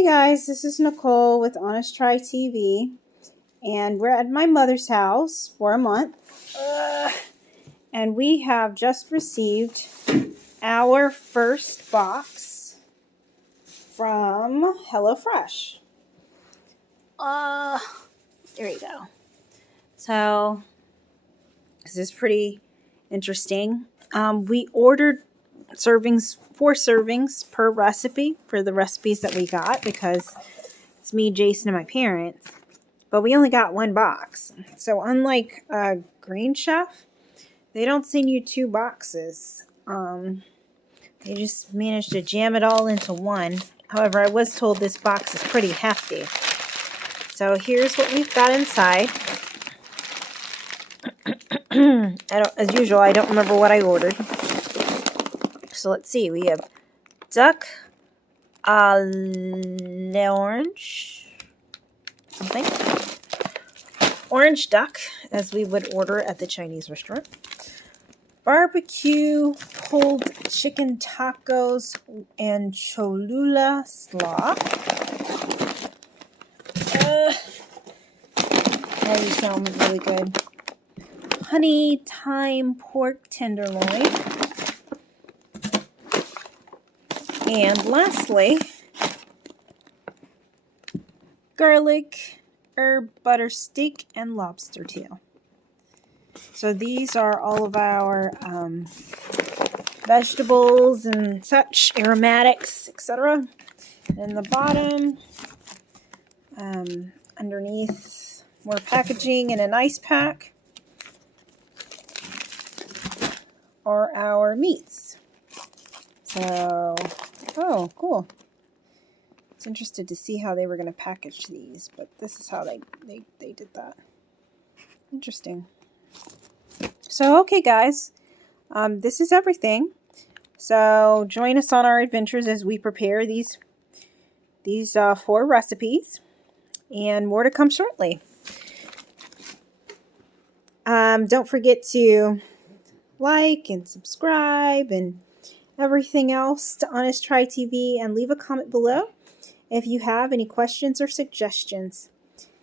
Hey guys, this is Nicole with Honest Try TV, and we're at my mother's house for a month. And we have just received our first box from HelloFresh. There you go. So, this is pretty interesting. We ordered four servings per recipe for the recipes that we got because it's me, Jason, and my parents. But we only got one box. So unlike Green Chef, they don't send you two boxes. They just managed to jam it all into one. However, I was told this box is pretty hefty. So here's what we've got inside. As usual, I don't remember what I ordered. So let's see. We have duck à l'orange. Something. Orange duck, as we would order at the Chinese restaurant. Barbecue pulled chicken tacos and Cholula slaw. These sound really good. Honey thyme pork tenderloin. And lastly, garlic, herb, butter steak, and lobster tail. So these are all of our vegetables and such, aromatics, etc. And the bottom, underneath, more packaging in an ice pack, are our meats. So, oh, cool. I was interested to see how they were going to package these, but this is how they did that. Interesting. So, okay, guys, this is everything. So, join us on our adventures as we prepare these four recipes, and more to come shortly. Don't forget to like and subscribe and everything else to Honest Try TV, and leave a comment below if you have any questions or suggestions.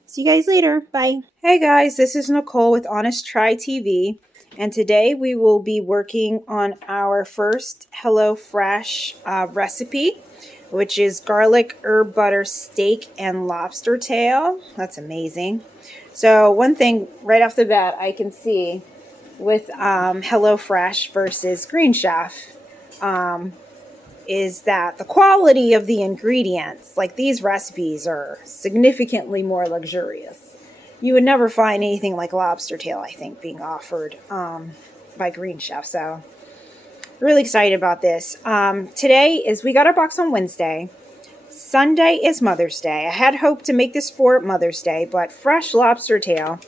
See you guys later. Bye. Hey guys, this is Nicole with Honest Try TV, and today we will be working on our first HelloFresh recipe, which is garlic herb butter steak and lobster tail. That's amazing. So one thing right off the bat I can see with HelloFresh versus Green Chef is that the quality of the ingredients, like these recipes, are significantly more luxurious. You would never find anything like lobster tail, I think, being offered by Green Chef. So, really excited about this. Today we got our box on Wednesday. Sunday is Mother's Day. I had hoped to make this for Mother's Day, but fresh lobster tail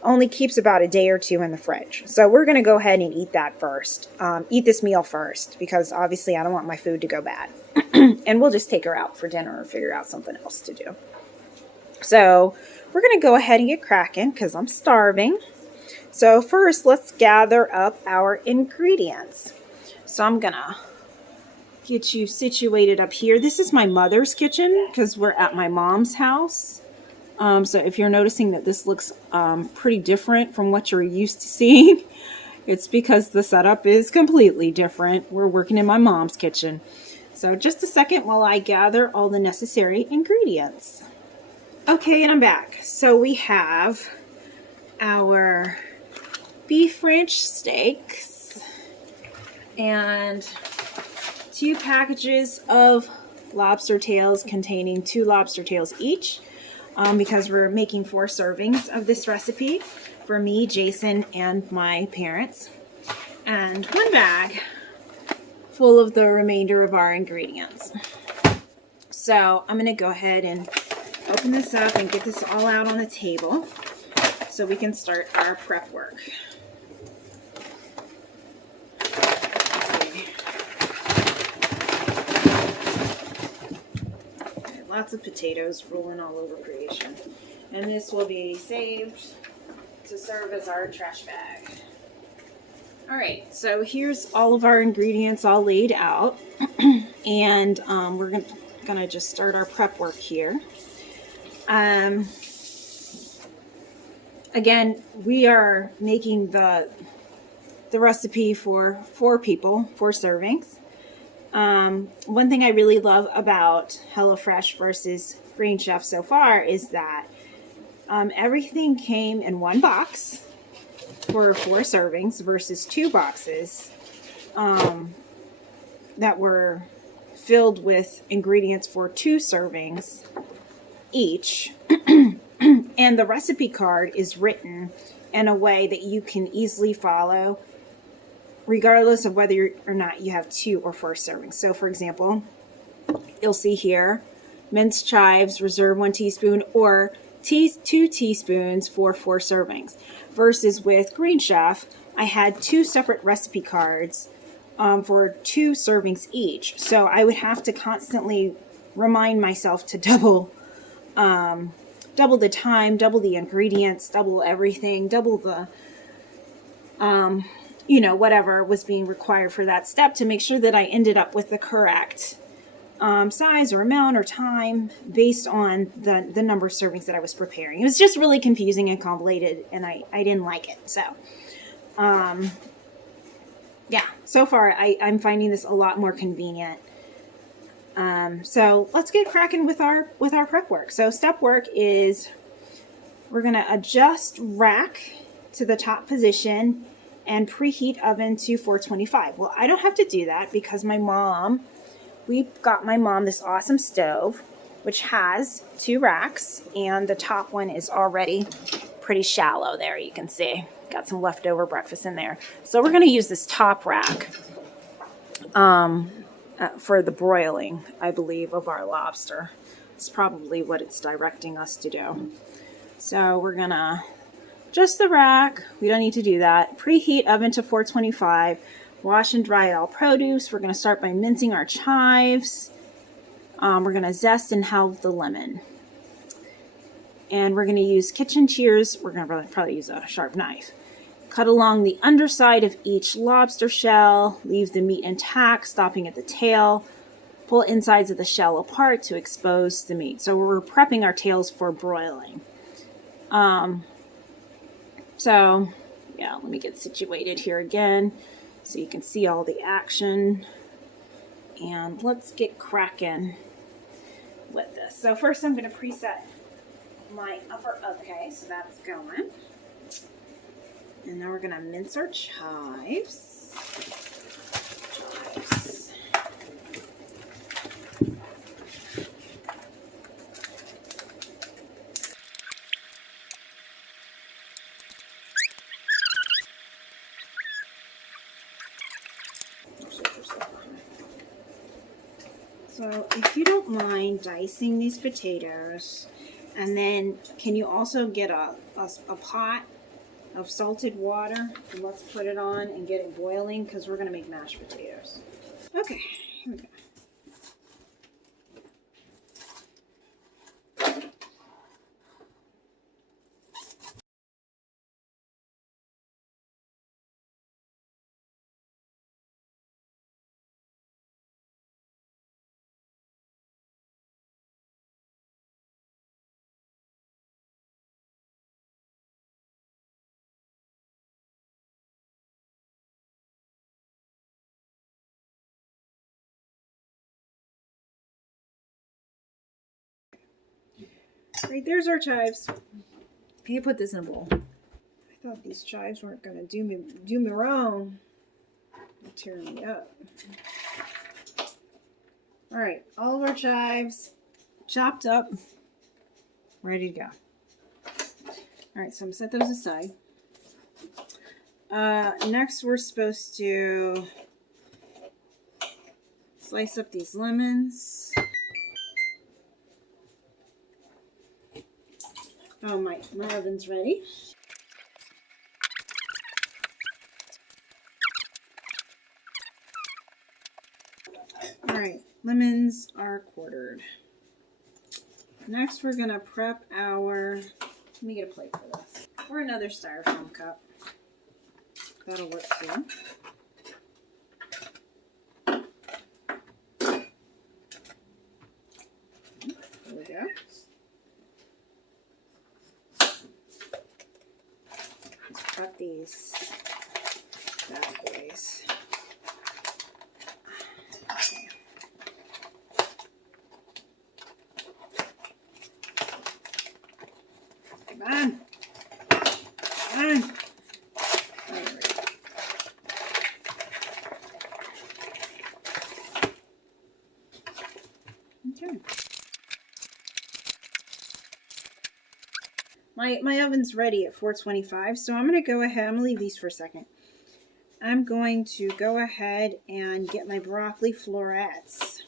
only keeps about a day or two in the fridge. So we're going to go ahead and eat that first. Eat this meal first, because obviously I don't want my food to go bad. And we'll just take her out for dinner or figure out something else to do. So we're going to go ahead and get cracking because I'm starving. So first, let's gather up our ingredients. So I'm going to get you situated up here. This is my mother's kitchen because we're at my mom's house. So if you're noticing that this looks pretty different from what you're used to seeing, it's because the setup is completely different. We're working in my mom's kitchen. So just a second while I gather all the necessary ingredients. Okay, and I'm back. So we have our beef ranch steaks and 2 packages of lobster tails containing 2 lobster tails each. Because we're making 4 servings of this recipe for me, Jason, and my parents. And 1 bag full of the remainder of our ingredients. So I'm going to go ahead and open this up and get this all out on the table so we can start our prep work. Lots of potatoes rolling all over creation. And this will be saved to serve as our trash bag. Alright, so here's all of our ingredients all laid out. And we're going to gonna just start our prep work here. Again, we are making the recipe for 4 people, 4 servings. One thing I really love about HelloFresh versus Green Chef so far is that everything came in one box for 4 servings versus 2 boxes that were filled with ingredients for 2 servings each. And the recipe card is written in a way that you can easily follow regardless of whether or not you have 2 or 4 servings. So for example, you'll see here, minced chives, reserve 1 teaspoon, or 2 teaspoons for 4 servings. Versus with Green Chef, I had 2 separate recipe cards for 2 servings each. So I would have to constantly remind myself to double the time, double the ingredients, double everything, double the, whatever was being required for that step to make sure that I ended up with the correct size or amount or time based on the number of servings that I was preparing. It was just really confusing and convoluted, and I didn't like it. So, yeah, so far I'm finding this a lot more convenient. So let's get cracking with our prep work. So step work is we're going to adjust rack to the top position and preheat oven to 425. Well, I don't have to do that because we got my mom this awesome stove, which has 2 racks, and the top one is already pretty shallow there. You can see, got some leftover breakfast in there. So we're going to use this top rack for the broiling, I believe, of our lobster. It's probably what it's directing us to do. So we're going to adjust the rack. We don't need to do that. Preheat oven to 425. Wash and dry all produce. We're going to start by mincing our chives. We're going to zest and halve the lemon. And we're going to use kitchen shears. We're going to probably use a sharp knife. Cut along the underside of each lobster shell. Leave the meat intact, stopping at the tail. Pull insides of the shell apart to expose the meat. So we're prepping our tails for broiling. So, yeah, let me get situated here again so you can see all the action. And let's get cracking with this. So first I'm going to preset my upper, okay, so that's going. And now we're going to mince our chives. So if you don't mind dicing these potatoes, and then can you also get a pot of salted water, and let's put it on and get it boiling because we're going to make mashed potatoes. Okay, here we go. Right, there's our chives. Can you put this in a bowl? I thought these chives weren't going to do me wrong. They're tearing me up. All right, all of our chives chopped up, ready to go. All right, so I'm going to set those aside. Next, we're supposed to slice up these lemons. Oh, my oven's ready. All right, lemons are quartered. Next, we're going to prep our, let me get a plate for this, or another styrofoam cup. That'll work too. go. Let's cut these bad boys. Okay. Come on. Come on. There we go. Okay. My oven's ready at 425, so I'm going to go ahead. I'm going to leave these for a second. I'm going to go ahead and get my broccoli florets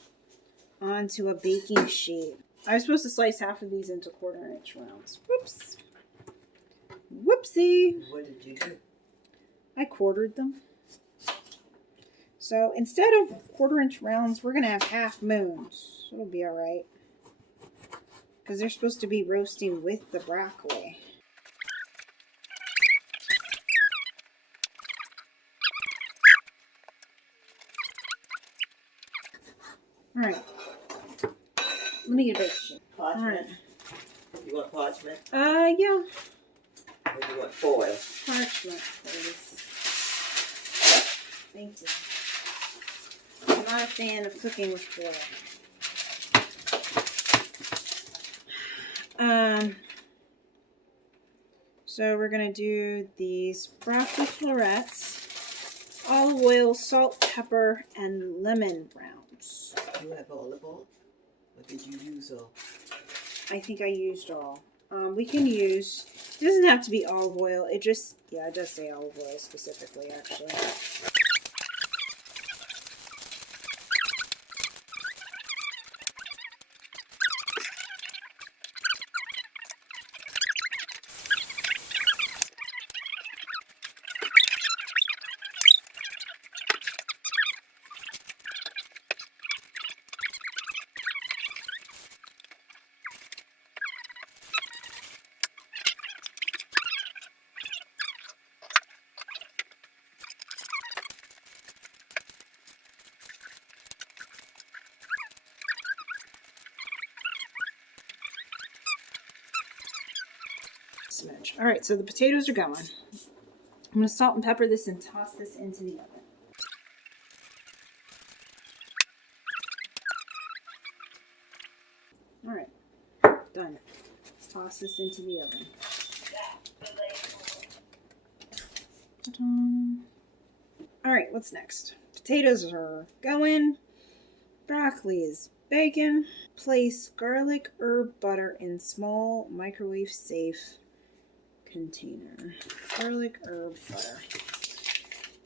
onto a baking sheet. I was supposed to slice half of these into 1/4-inch rounds. Whoops. Whoopsie. What did you do? I quartered them. So instead of 1/4-inch rounds, we're going to have half moons. It'll be all right. Because they're supposed to be roasting with the broccoli. All right. Let me get a bake sheet. Parchment? All right. You want parchment? Yeah. Or do you want foil? Parchment, please. Thank you. I'm not a fan of cooking with foil. So we're going to do these broccoli florets, olive oil, salt, pepper, and lemon browns. Do you have olive oil? Or did you use all? I think I used all. We can use, it doesn't have to be olive oil. It just, yeah, it does say olive oil specifically, actually. Smidge. All right, so the potatoes are going. I'm going to salt and pepper this and toss this into the oven. All right, done. Let's toss this into the oven. Ta-da. All right, what's next? Potatoes are going. Broccoli is baking. Place garlic herb butter in small microwave safe container. Garlic herb butter.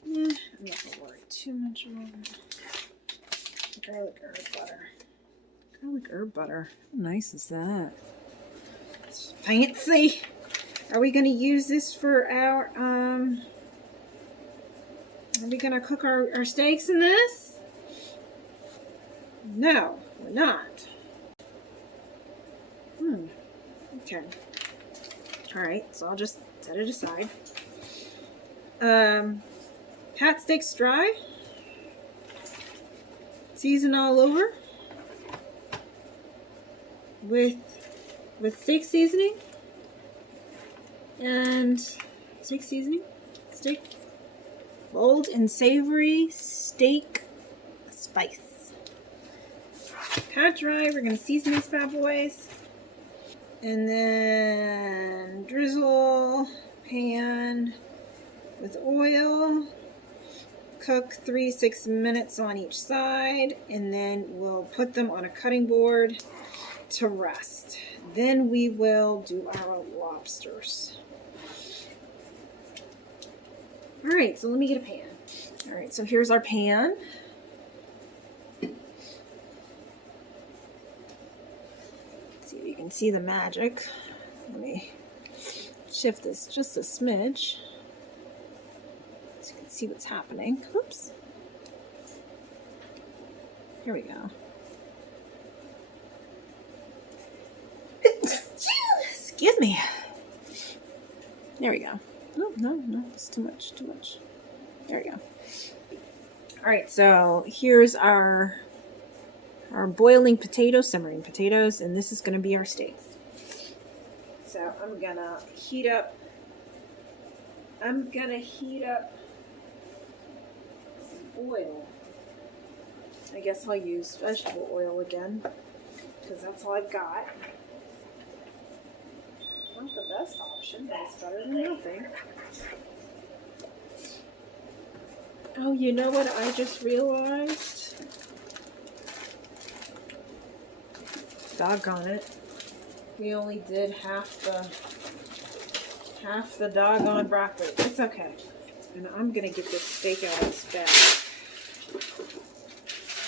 I'm not gonna worry too much about it. Garlic herb butter. Garlic herb butter. How nice is that? It's fancy. Are we gonna use this for our are we gonna cook our steaks in this? No, we're not. Okay. Alright, so I'll just set it aside. Pat steaks dry. Season all over. With steak seasoning. And steak seasoning. Steak. Bold and savory steak spice. Pat dry. We're going to season these bad boys. And then drizzle pan with oil. Cook 3 to 6 minutes on each side. And then we'll put them on a cutting board to rest. Then we will do our lobsters. Alright, so let me get a pan. Alright, so here's our pan. See if you can see the magic. Let me shift this just a smidge so you can see what's happening. Oops. Here we go. Excuse me. There we go. Oh, no, it's too much. There we go. All right, so here's our our boiling potatoes, simmering potatoes, and this is going to be our steaks. So I'm going to heat up some oil. I guess I'll use vegetable oil again, because that's all I've got. Not the best option, but it's better than nothing. Oh, you know what I just realized? Doggone it. We only did half the doggone broccoli. It's okay. And I'm gonna get this steak out of this bag.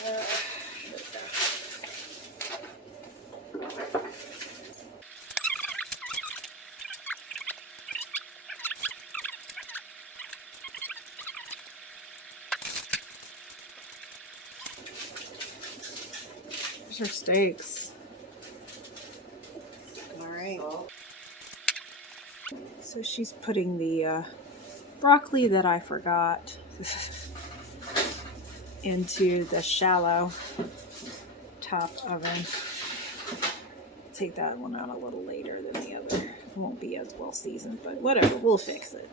Here we go. There's our steaks. All right. So she's putting the broccoli that I forgot into the shallow top oven. Take that one out a little later than the other. It won't be as well seasoned, but whatever, we'll fix it.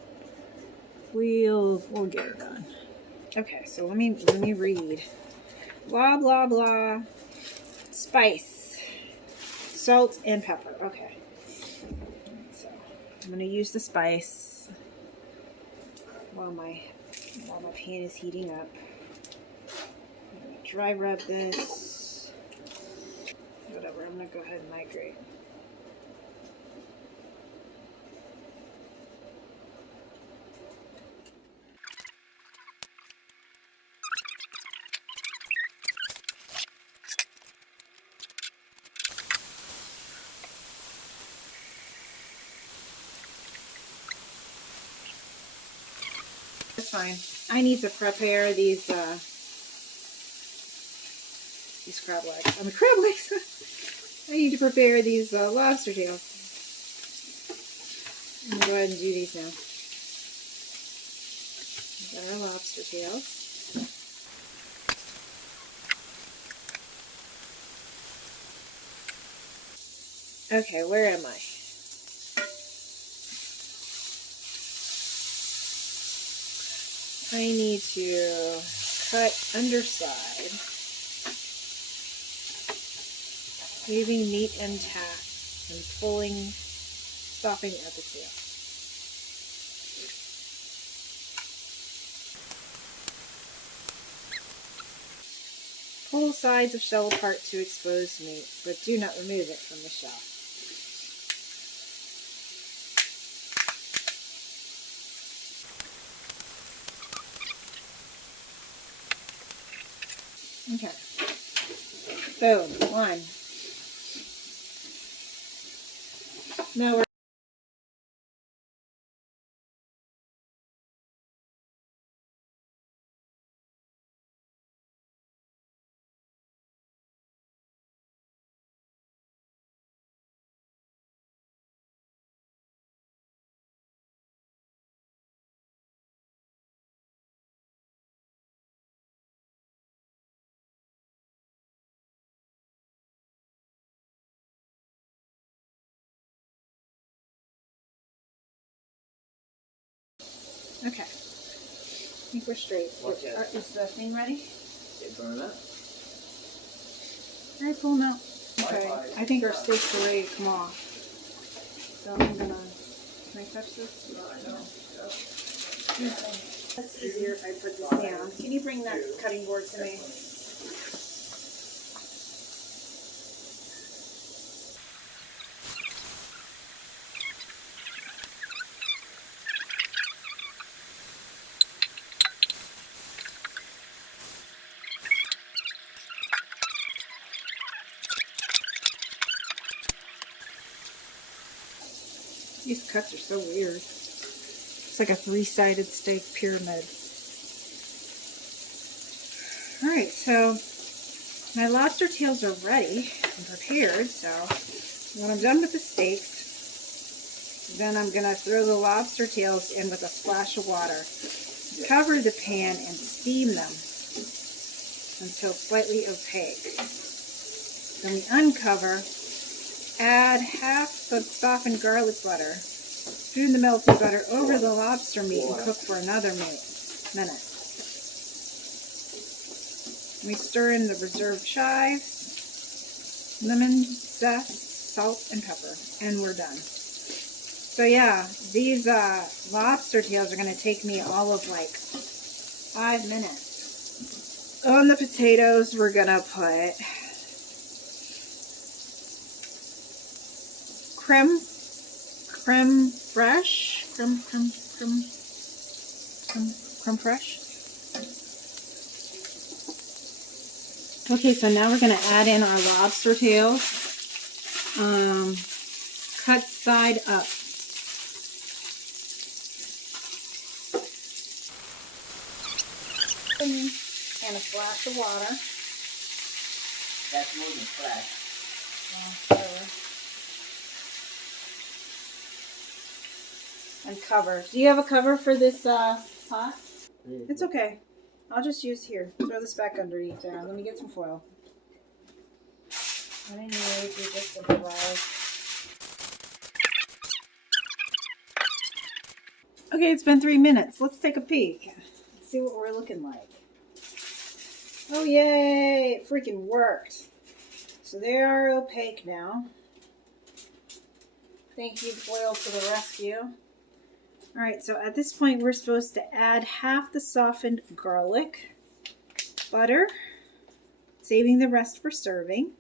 We'll get it done. Okay, so let me read. Blah blah blah. Spice, salt, and pepper. Okay. So I'm gonna use the spice while my pan is heating up. I'm gonna dry rub this. Whatever. I'm gonna go ahead and migrate. That's fine. I need to prepare these crab legs. Crab legs. I need to prepare these lobster tails. I'm gonna go ahead and do these now. We've got our lobster tails. Okay, where am I? I need to cut underside, leaving meat intact and stopping at the tail. Pull sides of shell apart to expose meat, but do not remove it from the shell. Okay. Boom. One. Now we're okay. I think we're straight. Is the thing ready? It burn up. Very cool now. Okay. I think our steaks are ready to come off. So I'm gonna. Can I touch this? No, I know. That's easier if I put this down. Can you bring that cutting board to me? These cuts are so weird. It's like a three-sided steak pyramid. Alright, so my lobster tails are ready and prepared. So when I'm done with the steaks, then I'm going to throw the lobster tails in with a splash of water. Cover the pan and steam them until slightly opaque. Then we uncover, add half the softened garlic butter, strew the melted butter over the lobster meat and cook for another minute. We stir in the preserved chives, lemon zest, salt, and pepper, and we're done. So yeah, these lobster tails are going to take me all of like 5 minutes. On the potatoes, we're going to put creme fraiche. Okay, so now we're going to add in our lobster tails, cut side up. And a splash of water. That's more than flash. And cover. Do you have a cover for this pot? Yeah. It's okay. I'll just use here. Throw this back underneath there. Let me get some foil. And anyway, we just improvise. Okay, it's been 3 minutes. Let's take a peek. See what we're looking like. Oh yay! It freaking worked. So they are opaque now. Thank you, foil, for the rescue. Alright, so at this point we're supposed to add half the softened garlic, butter, saving the rest for serving,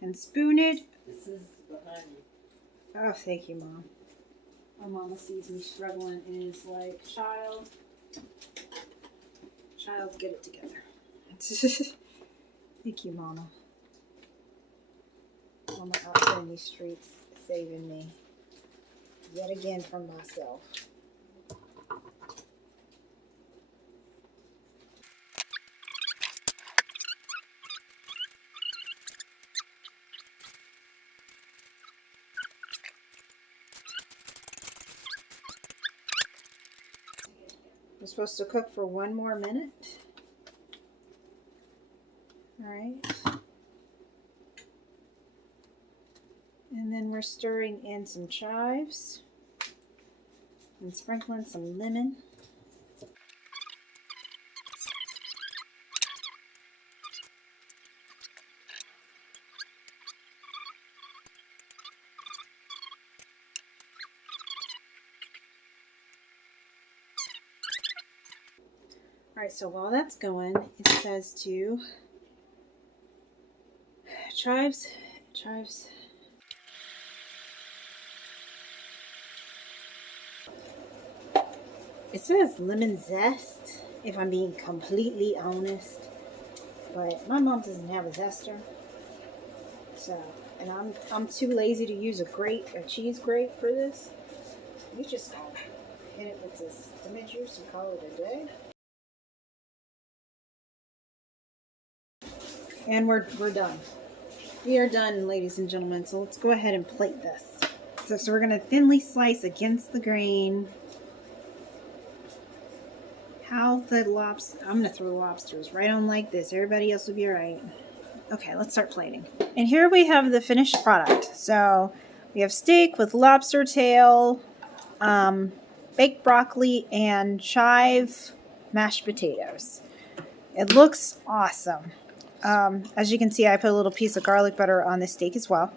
and spoon it. This is behind you. Oh, thank you, Mom. My mama sees me struggling and is like, child, get it together. Thank you, Mama. Mama out there in these streets saving me yet again from myself. We're supposed to cook for 1 more minute. Alright. And then we're stirring in some chives and sprinkling some lemon. Alright, so while that's going, it says to chives. It says lemon zest, if I'm being completely honest, but my mom doesn't have a zester, so, and I'm too lazy to use a cheese grate for this. We just gonna hit it with this lemon juice and call it a day. And we're done. We are done, ladies and gentlemen, so let's go ahead and plate this. So we're gonna thinly slice against the grain. I'm gonna throw the lobsters right on like this. Everybody else will be alright. Okay, let's start plating. And here we have the finished product. So we have steak with lobster tail, baked broccoli, and chive mashed potatoes. It looks awesome. As you can see, I put a little piece of garlic butter on the steak as well.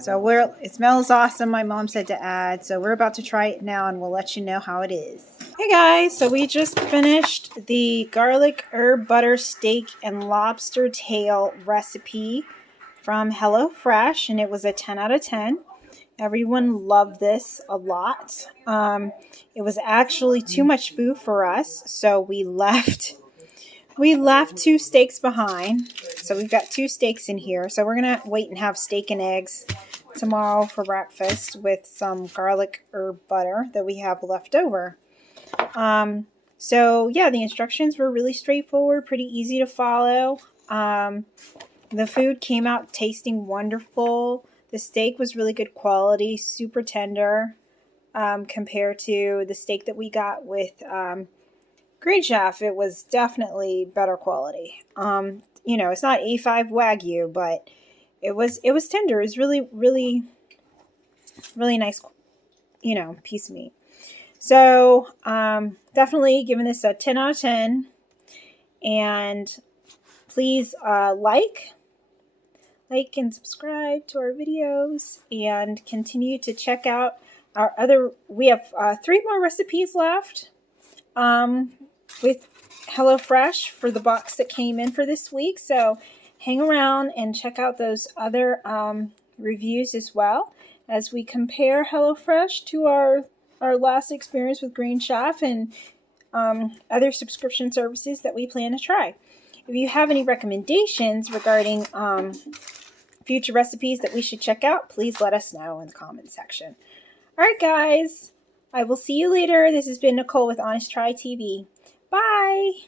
So it smells awesome, my mom said to add. So we're about to try it now and we'll let you know how it is. Hey guys, so we just finished the garlic herb butter steak and lobster tail recipe from HelloFresh, and it was a 10 out of 10. Everyone loved this a lot. It was actually too much food for us, so we left 2 steaks behind. So we've got 2 steaks in here. So we're going to wait and have steak and eggs tomorrow for breakfast with some garlic herb butter that we have left over. So yeah, the instructions were really straightforward, pretty easy to follow. The food came out tasting wonderful. The steak was really good quality, super tender, compared to the steak that we got with Green Chef. It was definitely better quality. You know, it's not A5 Wagyu, but it was tender. It was really, really, really nice, piece of meat. So definitely giving this a 10 out of 10. And please like and subscribe to our videos, and continue to check out our other. We have 3 more recipes left with HelloFresh for the box that came in for this week. So hang around and check out those other reviews as well, as we compare HelloFresh to our last experience with Green Chef and other subscription services that we plan to try. If you have any recommendations regarding future recipes that we should check out, please let us know in the comments section. All right, guys. I will see you later. This has been Nicole with Honest Try TV. Bye.